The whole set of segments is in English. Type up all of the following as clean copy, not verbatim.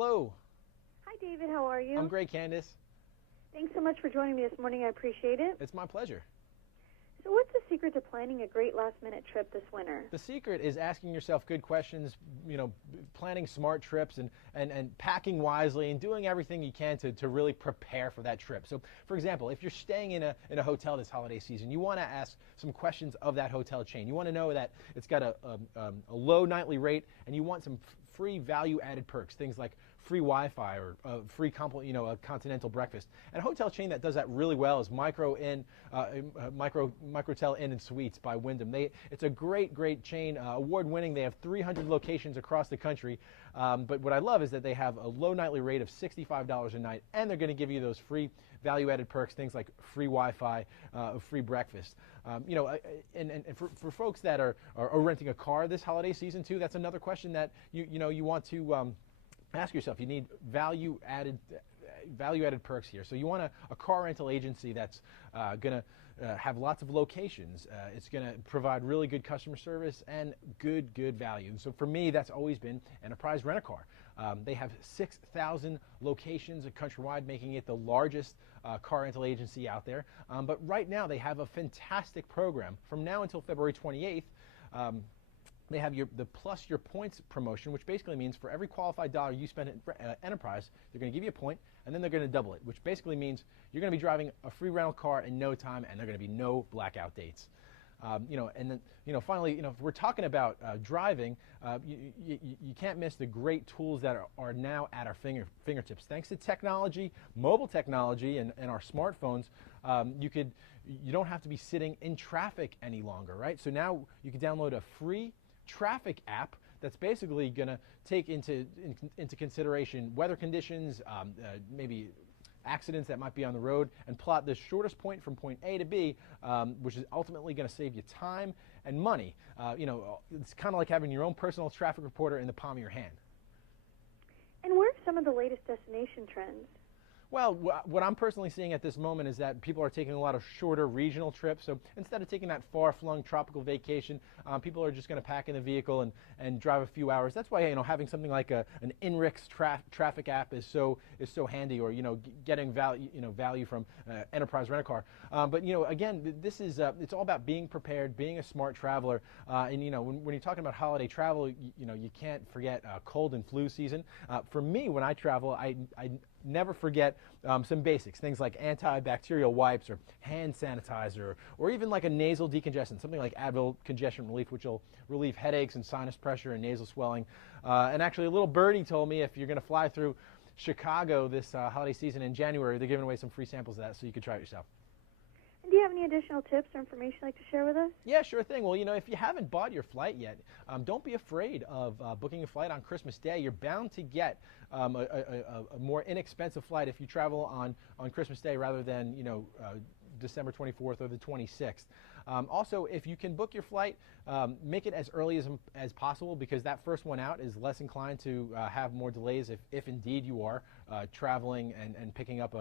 Hello. Hi, David. How are you? I'm great, Candace. Thanks so much for joining me this morning. I appreciate it. It's my pleasure. So what's the secret to planning a great last-minute trip this winter? The secret is asking yourself good questions, planning smart trips and packing wisely and doing everything you can to really prepare for that trip. So, for example, if you're staying in a hotel this holiday season, you want to ask some questions of that hotel chain. You want to know that it's got a low nightly rate, and you want some free value-added perks, things like free Wi-Fi or free a continental breakfast. And a hotel chain that does that really well is Microtel Inn and Suites by Wyndham. It's a great chain, award-winning. They have 300 locations across the country. But what I love is that they have a low nightly rate of $65 a night, and they're going to give you those free value-added perks, things like free Wi-Fi, free breakfast. And for folks that are renting a car this holiday season too, that's another question that you want to ask yourself. You need value-added perks here. So you want a car rental agency that's going to have lots of locations. It's going to provide really good customer service and good value. And so for me, that's always been Enterprise Rent-A-Car. They have 6,000 locations countrywide, making it the largest car rental agency out there. But right now, they have a fantastic program. From now until February 28th, they have the Plus Your Points promotion, which basically means for every qualified dollar you spend at Enterprise, they're going to give you a point, and then they're going to double it, which basically means you're going to be driving a free rental car in no time, and there are going to be no blackout dates. And then, finally, if we're talking about driving, you can't miss the great tools that are now at our fingertips. Thanks to technology, mobile technology, and our smartphones, you don't have to be sitting in traffic any longer, right? So now you can download a free traffic app that's basically going to take into consideration weather conditions, maybe accidents that might be on the road, and plot the shortest point from point A to B, which is ultimately going to save you time and money. It's kind of like having your own personal traffic reporter in the palm of your hand. And what are some of the latest destination trends? Well, what I'm personally seeing at this moment is that people are taking a lot of shorter regional trips. So instead of taking that far-flung tropical vacation, people are just going to pack in the vehicle and drive a few hours. That's why having something like an INRIX traffic app is so handy, or getting value from Enterprise Rent-A-Car. But again, this is it's all about being prepared, being a smart traveler. And when you're talking about holiday travel, you can't forget cold and flu season. For me, when I travel, I never forget some basics, things like antibacterial wipes or hand sanitizer, or even like a nasal decongestant, something like Advil Congestion Relief, which will relieve headaches and sinus pressure and nasal swelling. And actually, a little birdie told me if you're going to fly through Chicago this holiday season in January, they're giving away some free samples of that, so you can try it yourself. And do you have any additional tips or information you'd like to share with us? Yeah, sure thing. Well, if you haven't bought your flight yet, don't be afraid of booking a flight on Christmas Day. You're bound to get a more inexpensive flight if you travel on Christmas Day rather than December 24th or the 26th. Also, if you can book your flight, make it as early as possible, because that first one out is less inclined to have more delays if indeed you are traveling and picking up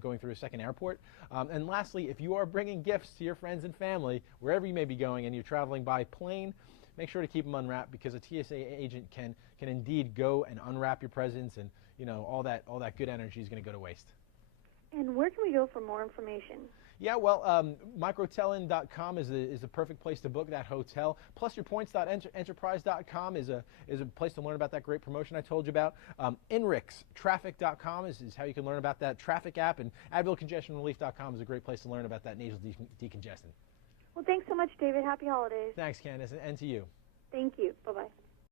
going through a second airport. And lastly, if you are bringing gifts to your friends and family, wherever you may be going, and you're traveling by plane, make sure to keep them unwrapped, because a TSA agent can indeed go and unwrap your presents, and all that good energy is going to go to waste. And where can we go for more information? Yeah, well, microtelin.com is the perfect place to book that hotel. Plusyourpoints.enterprise.com is a place to learn about that great promotion I told you about. INRIXtraffic.com is how you can learn about that traffic app, and AdvilCongestionRelief.com is a great place to learn about that nasal decongestant. Well, thanks so much, David. Happy holidays. Thanks, Candace, and to you. Thank you. Bye-bye.